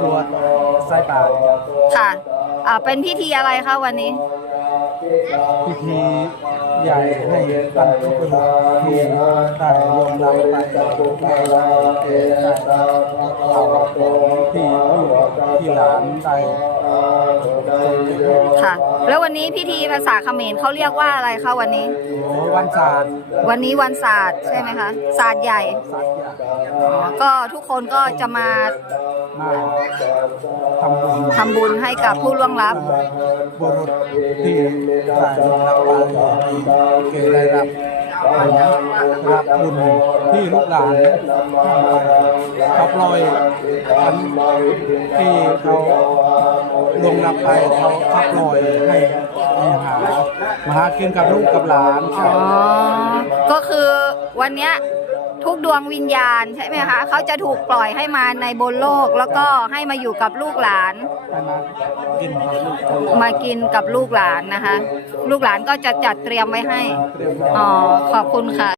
สวดไส้ป่าครับค่ะอ่าเป็นพิธีอะไรคะวันนี้ พิธีใหญ่ให้บรรพบุรุษที่ได้ร่วมรับไปในได้เอาที่ลูก ที่หลานได้ค่ะ แล้ววันนี้พิธีภาษาเขมรเขาเรียกว่าอะไรคะวันนี้โอ้วันศาสตร์วันนี้วันศาสตร์ใช่ไหมคะศาสตร์ใหญ่ศาสตร์ใหญ่อ๋อก็ทุกคนก็จะมามาทำบุญทำบุญให้กับผู้ล่วงลับบุรุษที่ได้ร่วมรับไปเคยได้รับ รับบุญที่ลูกหลานเขาปล่อยอันที่เขาลงรับไปเขาขับลอยให้ให้หามาหากินกับลูกกับหลานครัอบก็คือวันเนี้ย ทุกดวงวิญญาณใช่ไหมคะเขาจะถูกปล่อยให้มาในบนโลกแล้วก็ให้มาอยู่กับลูกหลานมากินกับลูกหลานมากินกับลูกหลานนะคะ ลูกหลานก็จะจัดเตรียมไว้ให้ เตรียมไว้อ๋อ ขอบคุณค่ะ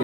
พ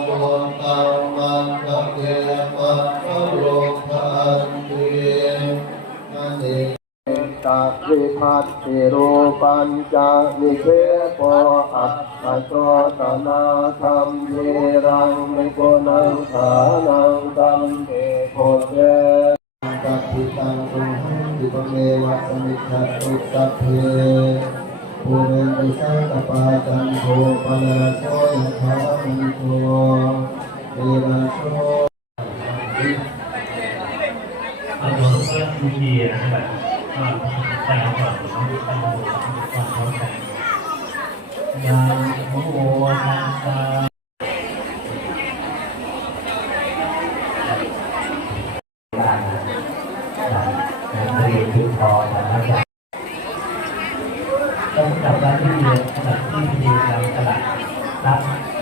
นันเองตักวิพัตติรูปัญจวิเคโกอัตตะโสตนาธรรมเยรังมิโกนังฐานังตัมเตโคเจตัพพิตังตุหังดิปเมวะสมิทธาตุสัพเพปุเรนิสังกปาจันโทปนะโสยะถามิโตเอระโส เอาตัว เพื่อนวิธีนะครับมาแต่งก่อนต้องต้องก่อนพร้อมกันนะโมตัสสะเรียนคือพอนะครับต้องจับรายละเอียดขณะที่พิธีกรรมตลาดรับ